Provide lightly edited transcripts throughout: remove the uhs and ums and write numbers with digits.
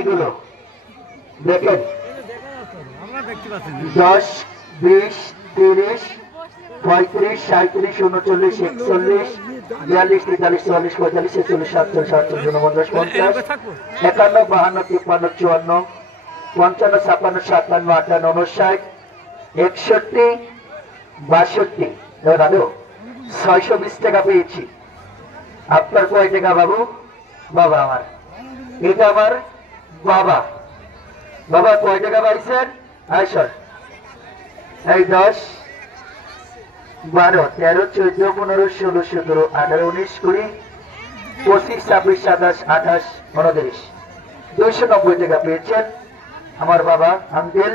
এগুলো দেখেন 10, 20, 30, 35, 37, 39, 41, 42, 43, 44, 45, 46, 47, 48, 49, 50, 51, 52, 53, 54, 55, 56, 57, 58, 59, 61, 62 দাদু 620 টাকা পেয়েছি। আপনার কয় টাকা বাবু? বাবা আমার, এটা আমার বাবা। বাবা কয় টাকা পাইছেন? আসল এই 10, 12, 13, 14, 15, 16, 17, 18, 19, 20, 25, 26, 27, 28, 29, 290 টাকা পেয়েছেন আমার বাবা আঙ্কেল।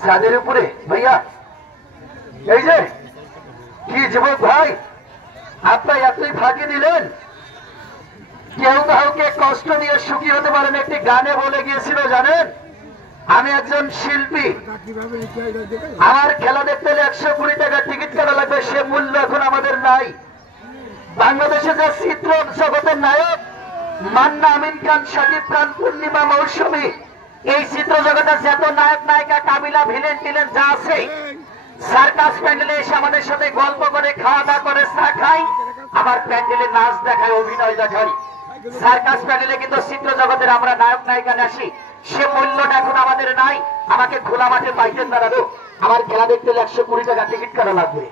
ছাদের উপরে ভাইয়া এই যে কি যুবক ভাই, আপনার এতই ফাঁকি দিলেন, কেউ কাউকে কষ্ট দিয়ে সুখী হতে পারেন। একটি গানে বলে গিয়েছিল জানেন, আমি একজন শিল্পী, আমার খেলা দেখতে হলে 120 টাকা টিকিট কাটা লাগবে, সে মূল্য এখন আমাদের নাই। বাংলাদেশে যে চিত্র জগতের নায়ক মান্না, আমিন খান, শাকিব খান, পূর্ণিমা, মৌসুমী, এই চিত্র জগতের যত নায়ক নায়িকা, কাবিলা, ভিলেন টিলেন যা আছে, সার্কাস প্যান্ডেলে এসে আমাদের সাথে গল্প করে, খাওয়া দাওয়া করে, চা খাই, আবার প্যান্ডেলে নাচ দেখায়, অভিনয় দেখাই। সার্কাস প্যান্ডেলে কিন্তু চিত্র জগতের আমরা নায়ক নায়িকা আসি, সে মূল্যটা এখন আমাদের নাই। আমাকে খোলা মাঠে পাইতেন দাঁড়ালো, আমার খেলা দেখতে 120 টাকা টিকিট কাটা লাগবে।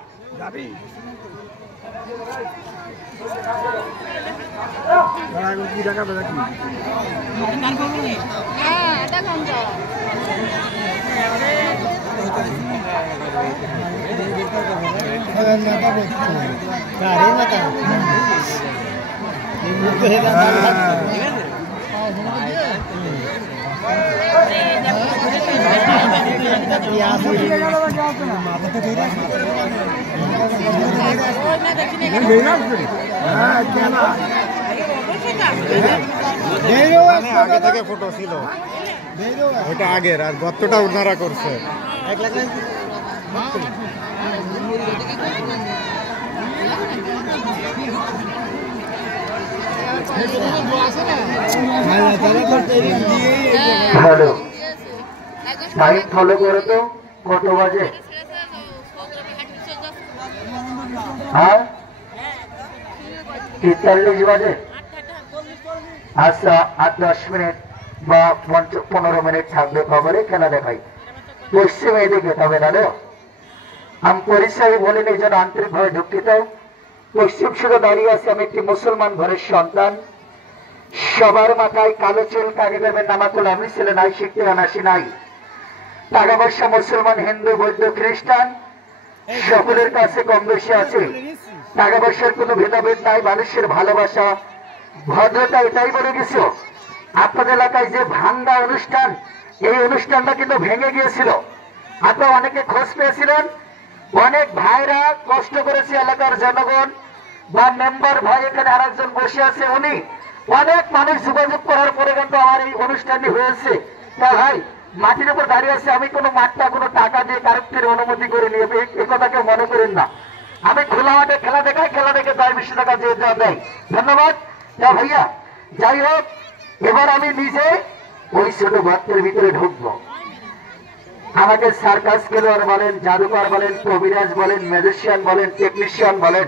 আগে থেকে ফটো ছিল, ওটা আগের, আর গর্তটা উনারা করছে। হ্যালো, টাইম ফলো করো তো, কত বাজে? হ্যাঁ 43 বাজে। আচ্ছা, আর 10 মিনিট বা 15 মিনিট থাকবে খবরে, খেলা দেখাই। পশ্চিম এদিকে তবে দাদা আমি পরিচয় বলিনি, এই জন্য আন্তরিকভাবে দুঃখিত। পশ্চিম শুধু দাঁড়িয়ে আছে, আমি একটি মুসলমান ঘরের সন্তান। সবার মাথায় কালো চুল, কাকে দেবেন নামাকুল, আমি ছেলে নাই, শিখতে আনাসি নাই। টাকা পয়সা মুসলমান, হিন্দু, বৌদ্ধ, খ্রিস্টান সকলের কাছে কম বেশি আছে। টাকা পয়সার কোনো ভেদাভেদ নাই, মানুষের ভালোবাসা, ভদ্রতা, এটাই বলে গেছে। আপনাদের এলাকায় যে ভাঙ্গা অনুষ্ঠান, এই অনুষ্ঠানটা কিন্তু ভেঙে গিয়েছিল। আপনারা অনেকে খোঁজ পেয়েছিলেন, অনেক ভাইরা কষ্ট করেছে, এলাকার জনগণ বা মেম্বার ভাই, এখানে আর একজন বসে আছে, উনি অনেক মানুষ যোগাযোগ করার পরে কিন্তু আমার এই অনুষ্ঠানটি হয়েছে। তা ভাই মাটির উপর দাঁড়িয়ে আছে, আমি কোনো মাঠটা কোনো টাকা দিয়ে কারোর অনুমতি করে নিয়ে এ কথা কেউ মনে করেন না। আমি খোলা মাঠে খেলা দেখাই, খেলা দেখে 10-20 টাকা দিয়ে দেওয়া দেয়। ধন্যবাদ। তা ভাইয়া যাই হোক, এবার আমি নিজে ওই ছোট গর্তের ভিতরে ঢুকবো। আমাকে সার্কাস খেলোয়াড় বলেন, জাদুকর বলেন, কবিরাজ বলেন, ম্যাজিশিয়ান বলেন, টেকনিশিয়ান বলেন,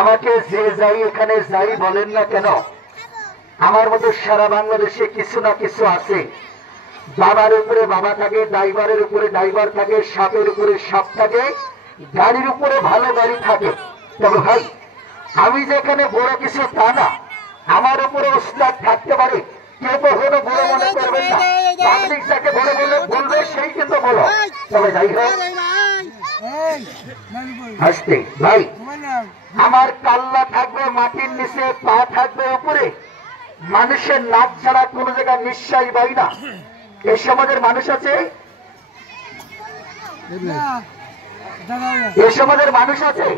আমাকে যে যাই এখানে যাই বলেন না কেন, আমার মতো সারা বাংলাদেশে কিছু না কিছু আছে। বাবার উপরে বাবা থাকে, ড্রাইভারের উপরে ড্রাইভার থাকে, সাপের উপরে সাপ থাকে, গাড়ির উপরে ভালো গাড়ি থাকে। তবে ভাই আমি যেখানে বড় কিছু তা না, আমার উপরে ওস্তাদ থাকতে পারে, কেউ কখনো বড় মনে করবেন না। পাবলিক যাকে বড় বলে বলবে সেই কিন্তু বড়। তবে যাই হোক, হাসতে ভাই আমার কাল্লা থাকবে মাটির নিচে, পা থাকবে উপরে, মানুষের নাক ছাড়া কোনো জায়গায় নিঃশ্বাস পাই না। এই সমাজের মানুষ আছে, এই সমাজের মানুষ আছে।